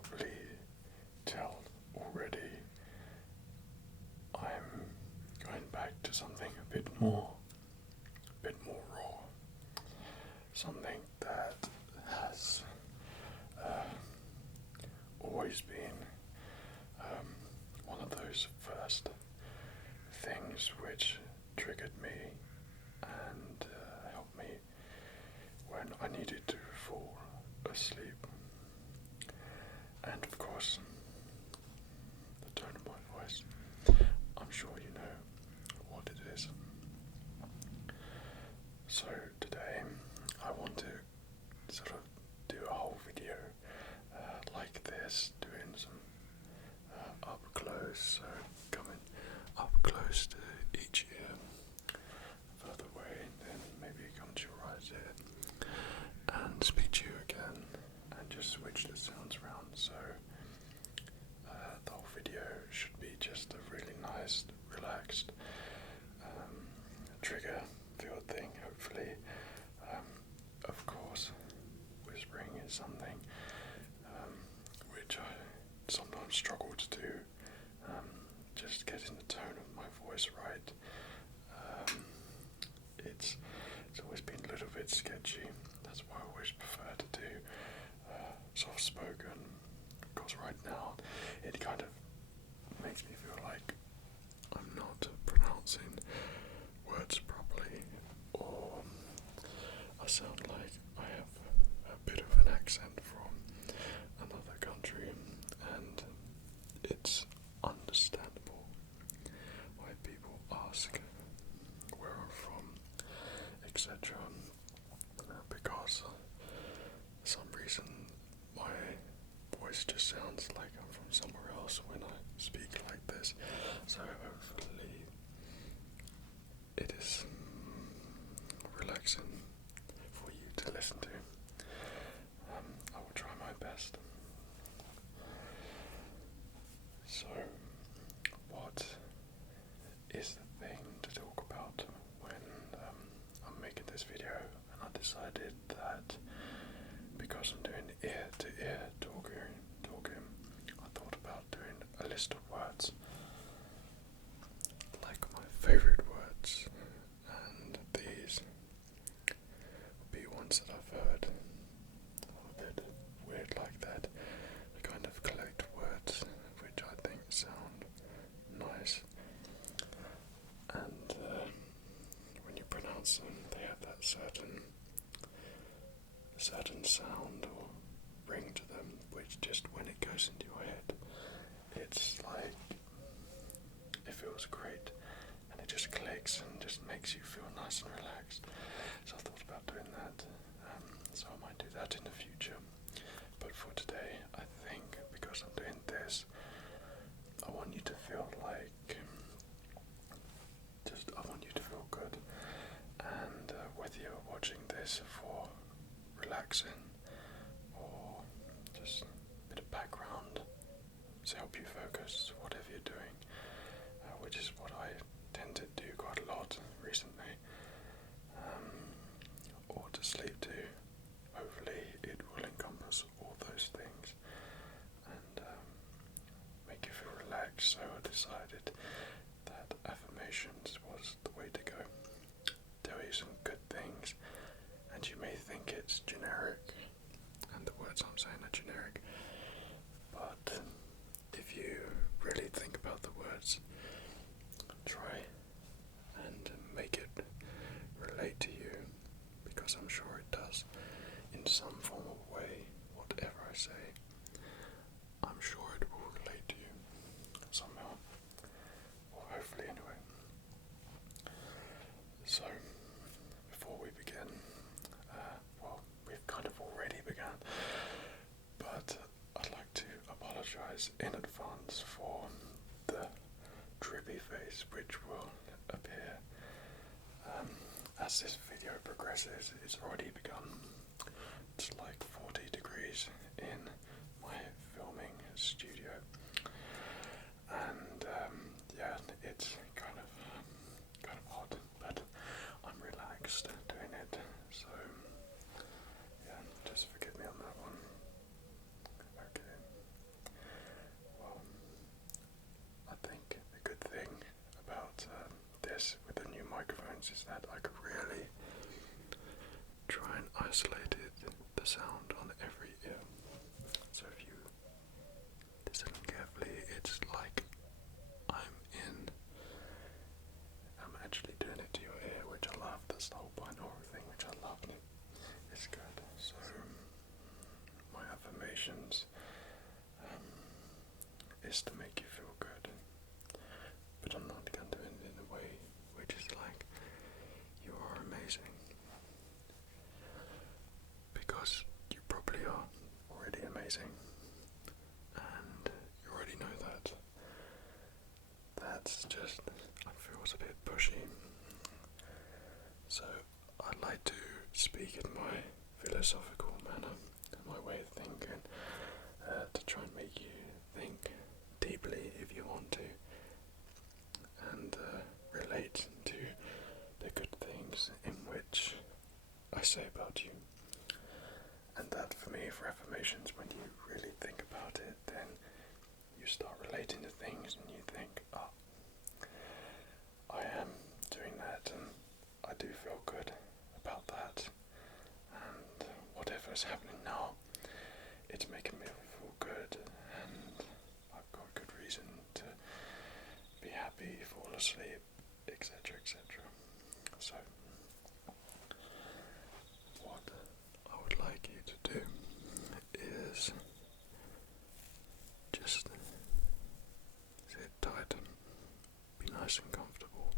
probably tell already, I'm going back to something a bit more raw, something that has always been one of those first things which triggered me and helped me when I needed to fall asleep. And of course, the tone of my voice, I'm sure you know what it is. So today I want to sort of do a whole video like this, doing some up close, so coming up close to each ear, further away, then maybe come to your right ear and speak to you again, and just switch the sounds around. So the whole video should be just a really nice, relaxed, trigger field thing, hopefully. Of course, whispering is something which I sometimes struggle to do, just getting the tone of my voice right. It's always been a little bit sketchy. That's why I always prefer to do soft spoken, because right now it kind of makes me feel like I'm not pronouncing words properly, or I sound like I have a bit of an accent from another country, and it's understandable why people ask where I'm from, etc. Because for some reason my voice just sounds like I'm from somewhere else when I speak like this. So hopefully it is relaxing for you to listen to. I will try my best. So, what is the thing to talk about when I'm making this video? And I decided that because I'm doing ear-to-ear talking, I thought about doing a list of words, like my favourite words, and these would be ones that I've heard, a bit weird like that. I kind of collect words which I think sound nice, and when you pronounce them, they have that certain sound or ring to them, which just when it goes into your head, it's like it feels great, and it just clicks and just makes you feel nice and relaxed. So I thought about doing that, so I might do that in the future. But for today, I think because I'm doing this, I want you to feel like, I want you to feel good, and whether you're watching this for relaxing or just a bit of background to help you focus, whatever you're doing, which is what I tend to do quite a lot recently, or to sleep to. Hopefully it will encompass all those things and make you feel relaxed. So I decided that affirmations was the way to go. Tell you some good things, and you may think it's generic, and the words I'm saying are generic, but if you really think about the words, try and make it relate to you, because I'm sure it does in some form of way. Whatever I say, I'm sure it will relate to you somehow, or hopefully anyway. So before we begin, well, we've kind of already begun, but I'd like to apologize in advance for the trippy face which will appear as this video progresses. It's already begun. It's like 40 degrees in my filming studio, and yeah, it's kind of hot, but I'm relaxed doing it, so yeah, just forgive me on that one. Okay. isolated the sound on every ear. So if you listen carefully, it's like I'm actually doing it to your ear, which I love. That's the whole binaural thing, which I love. It's good. So my affirmations is to make you feel good, but I'm not going to do it in a way which is like you are amazing, because you probably are already amazing, and you already know that. That's just, it feels a bit pushy. So I'd like to speak in my philosophical manner, my way of thinking, to try and make you think deeply if you want to, and relate to the good things in which I say about you. And that, for me, for affirmations, when you really think about it, then you start relating to things and you think, oh, I am doing that and I do feel good about that, and whatever is happening now, it's making me feel good, and I've got good reason to be happy, fall asleep, etc., etc. So what I would like you to do is just sit tight, be nice and comfortable,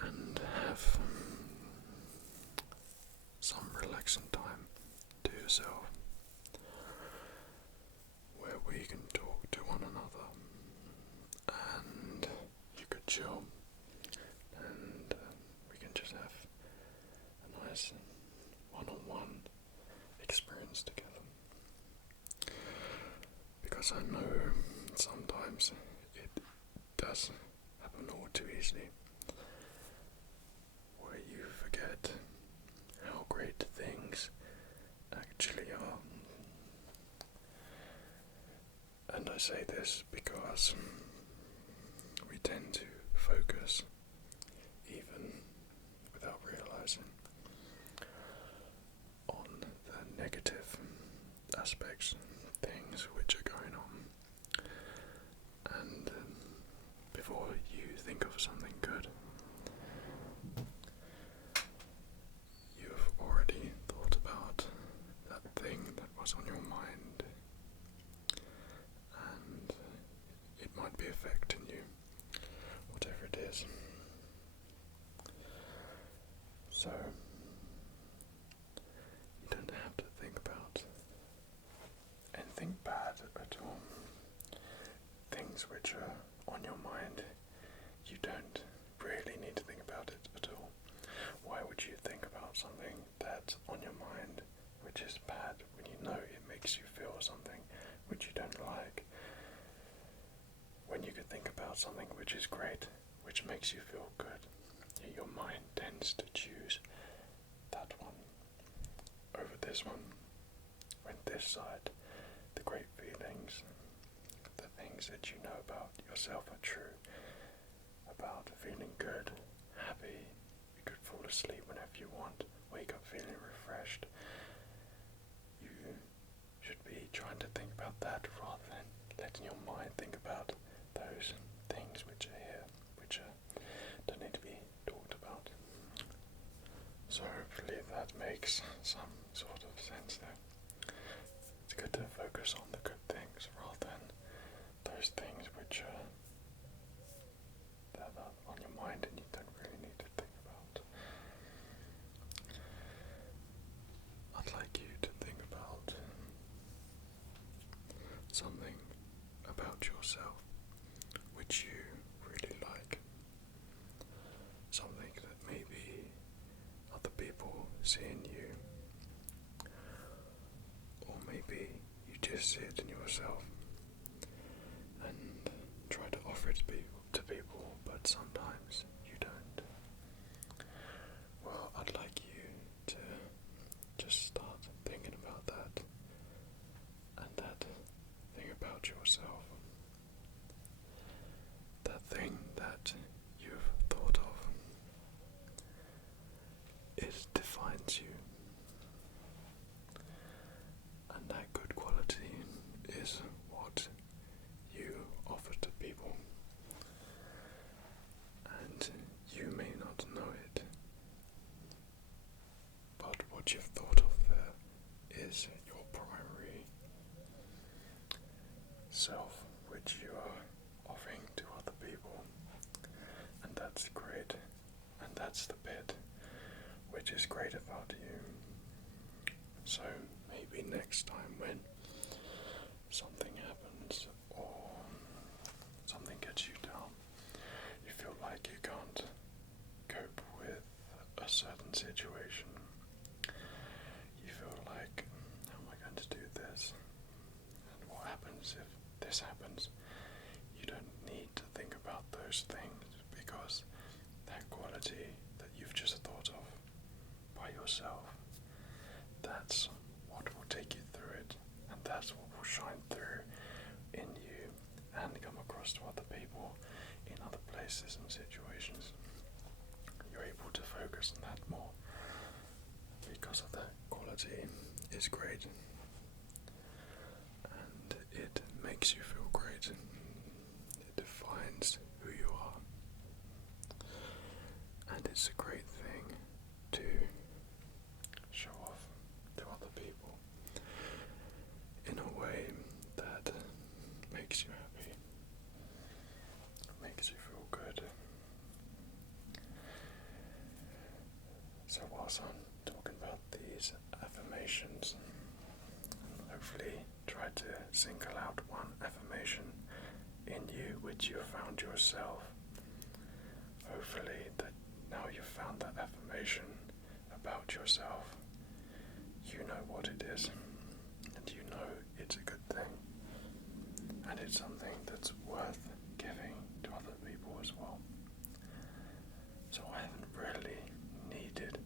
and have some relaxing time to yourself, where we can talk to one another, and you could chill, and we can just have a nice one-on-one experience together. Because I know sometimes it does happen all too easily, where you forget how great things actually are. And I say this because we tend to focus, even without realizing, on the negative aspects, things which are going on. And before you think of something good, you've already thought about that thing that was on your mind, and it might be affecting you, whatever it is. So you don't have to think about anything bad at all. Things which are on your mind, you don't really need to think about it at all. Why would you think about something that's on your mind which is bad when you know it makes you feel something which you don't like, when you could think about something which is great, which makes you feel good? Your mind tends to choose that one over this one, when this side, the great feelings, the things that you know about yourself are true, about feeling good, happy. You could fall asleep whenever you want, wake up feeling refreshed. You should be trying to think about that rather than letting your mind think about those things which are here, which don't need to be talked about. So hopefully that makes some sort of sense there. It's good to focus on the good things rather than those things which are that are on your mind and you don't really need to think about. I'd like you to think about something about yourself which you really like. Something that maybe other people see in you, or maybe you just see it in yourself and try to offer it to people, but sometimes you don't. Well, I'd like you to just start thinking about that, and that thing about yourself, that thing that you've thought of, is that's the bit which is great about you. So maybe next time when something happens or something gets you down, you feel like you can't cope with a certain situation, you feel like, how am I going to do this? And what happens if this happens? You don't need to think about those things, because that quality that you've just thought of by yourself, that's what will take you through it, and that's what will shine through in you and come across to other people in other places and situations. You're able to focus on that more because of that quality is great, and it makes you feel great. It defines who you are, and it's a great thing to show off to other people in a way that makes you happy, makes you feel good. So whilst I'm talking about these affirmations, hopefully try to single out one affirmation in you which you have found yourself. Hopefully that now you've found that affirmation about yourself, you know what it is, and you know it's a good thing, and it's something that's worth giving to other people as well. So I haven't really needed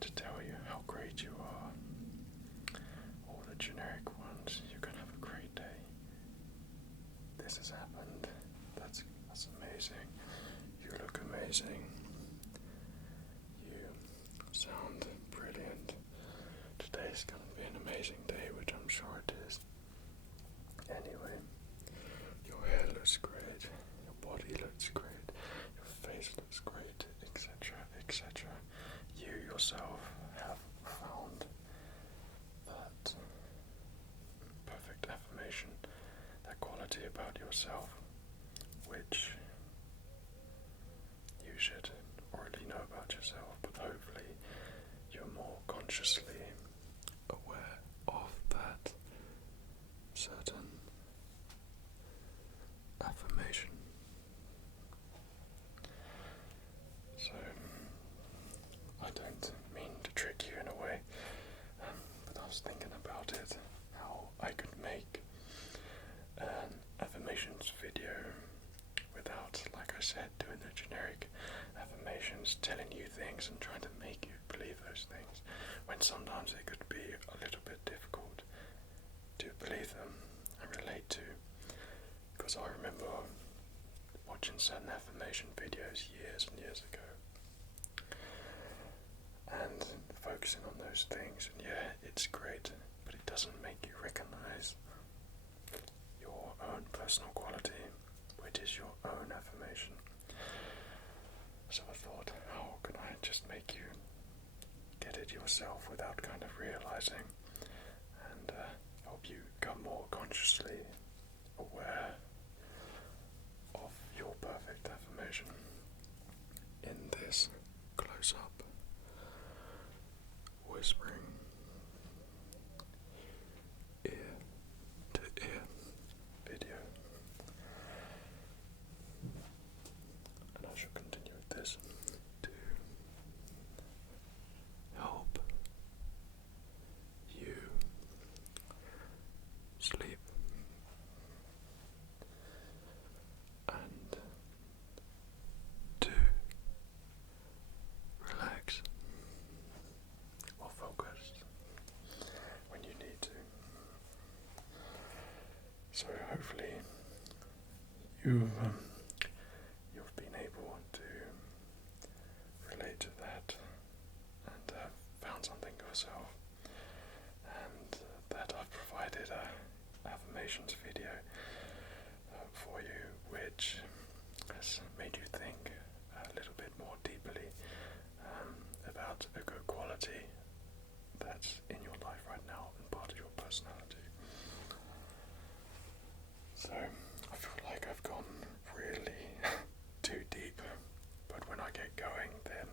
to tell you how great you are. All the generic ones, you're gonna have a great day. This has happened. That's amazing. You look amazing. You sound brilliant. Today's gonna be an amazing day, which I'm sure it is. Anyway, your hair looks great, your body looks great, your face looks great, etc., etc. You yourself have found that perfect affirmation, that quality about yourself, which you should already know about yourself, but hopefully you're more consciously aware of that certain affirmation. So, I don't mean to trick you in a way, but I was thinking about it, how I could make an affirmations video without, like I said, doing the generic affirmations, telling you things and trying to make you believe those things, when sometimes it could be a little bit difficult to believe them and relate to. Because I remember watching certain affirmation videos years and years ago, and focusing on those things, and yeah, it's great, but it doesn't make you recognize your own personal quality, which is your own affirmation. So I thought, how can I just make you get it yourself without kind of realizing, and help you become more consciously aware of your perfect affirmation in this close-up whispering ear to ear video. And I shall continue with this to help you sleep and to relax or focus when you need to. So hopefully you've been able to relate to that and found something yourself, and that I've provided a affirmations video for you, which has made you think a little bit more deeply about a good quality that's in your life right now and part of your personality. So I feel like I've gone really too deep, but when I get going, then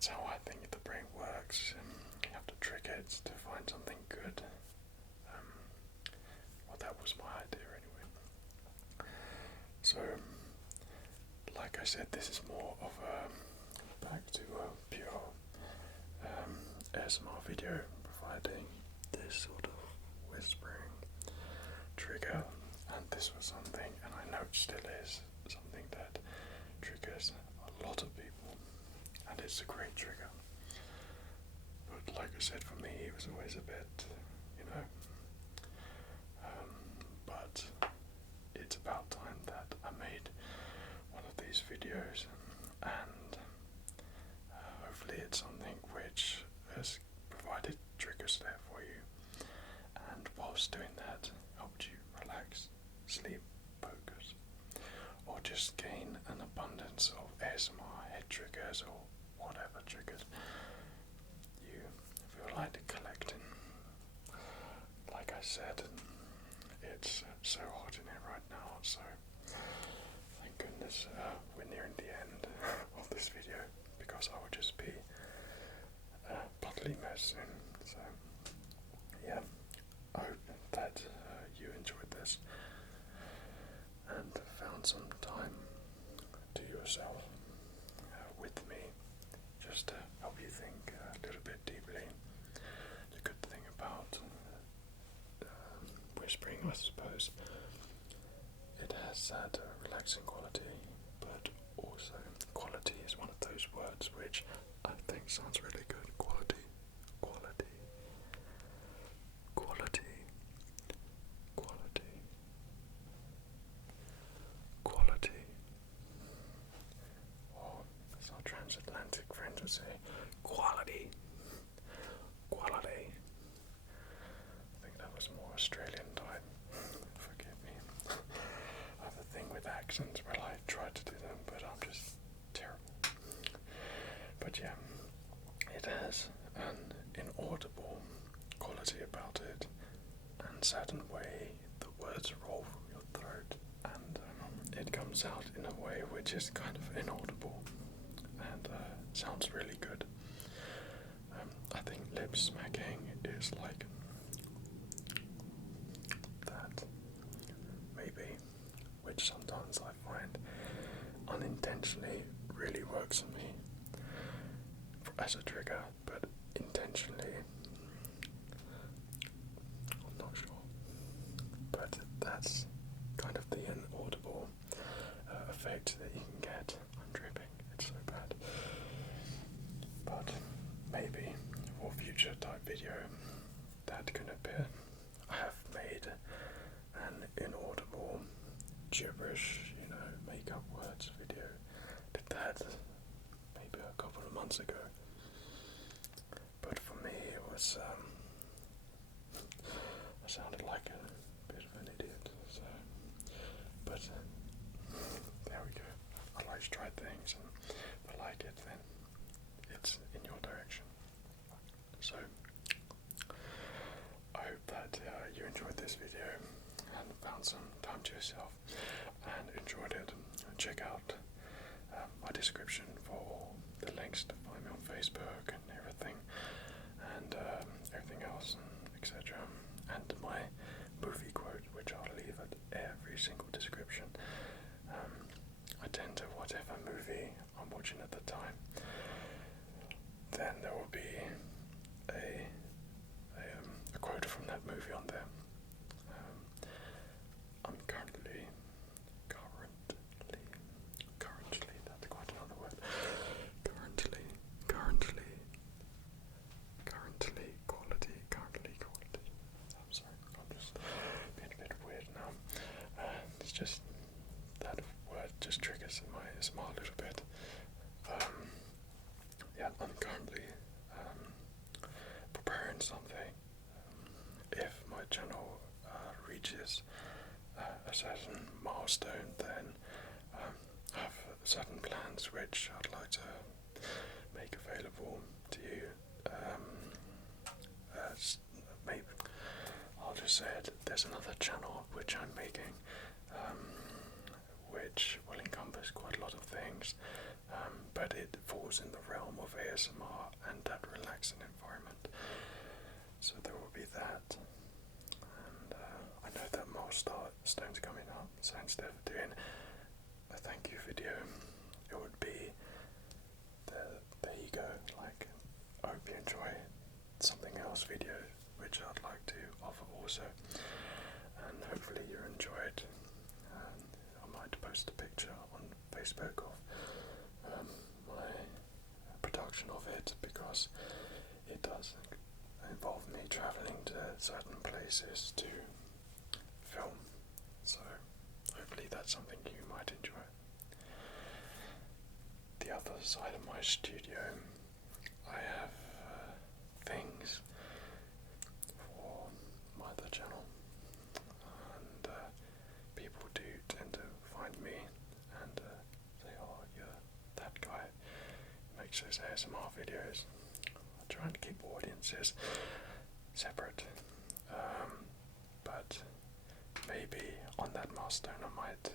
that's how I think the brain works. You have to trick it to find something good. Well, that was my idea anyway. So, like I said, this is more of a back to a pure ASMR video, providing this sort of whispering trigger, and this was something, and I know it still is, something that triggers a lot of people, and it's a great trigger. But like I said, for me, it was always a bit, but it's about time that I made one of these videos, and hopefully it's something which has provided triggers there for you, and whilst doing that, helped you relax, sleep, focus, or just gain an abundance of ASMR head triggers or whatever triggers you feel like collecting. Like I said, it's so hot in here right now, so thank goodness we're nearing the end of this video, because I would just be a bodily mess soon. So yeah, I hope that you enjoyed this and found some time to yourself with me, just to help you think a little bit deeply. The good thing about whispering, I suppose, it has that relaxing quality, but also quality is one of those words which I think sounds really good. Quality, quality, quality, quality, quality. Or as our transatlantic friend would say, quality, quality. I think that was more Australian type. Forgive me. I have a thing with accents where I try to do them, but I'm just terrible. But yeah, it has an inaudible quality about it, and certain way the words roll from your throat, and it comes out in a way which is kind of inaudible, and sounds really good. I think lip smacking is like that, maybe, which sometimes I find unintentionally really works for me as a trigger, but intentionally, I'm not sure. But that's kind of the inaudible effect that you can get on dripping. It's so bad. But maybe for future type video that can appear, I have made an inaudible gibberish, make-up words video. Did that maybe a couple of months ago. But for me, it was, I sounded like a bit of an idiot. So, but there we go. I like to try things, and if I like it, then it's in your direction. So, I hope that you enjoyed this video and found some time to yourself and enjoyed it. Check out my description for all the links to find me on Facebook and everything, and everything else, etc. And my movie quote, which I'll leave at every single description. I tend to, whatever movie I'm watching at the time, then there will be a quote from that movie on there. I'm currently, that's quite another word, currently, quality. I'm sorry, I'm just being a bit weird now. It's just, that word just triggers my smile a little bit. Yeah, I'm currently preparing something. If my channel reaches a certain milestone, then I have certain plans which I'd like to make available to you. Maybe I'll just say it, there's another channel which I'm making, which will encompass quite a lot of things, but it falls in the realm of ASMR and that relaxing environment. So there will be that. And I know that milestone's coming up, so instead of doing a thank you video, it would be there you go, like, I hope you enjoy something else video which I'd like to offer also, and hopefully you enjoy it. I might post a picture on Facebook of my production of it, because it does involve me travelling to certain places to film, so hopefully that's something you might enjoy. The other side of my studio, I have things for my other channel, and people do tend to find me and say, oh, you're that guy who makes those ASMR videos. I'm trying to keep audiences separate, but maybe on that milestone I might,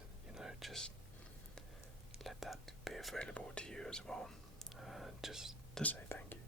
just let that be available to you as well, just to say thank you.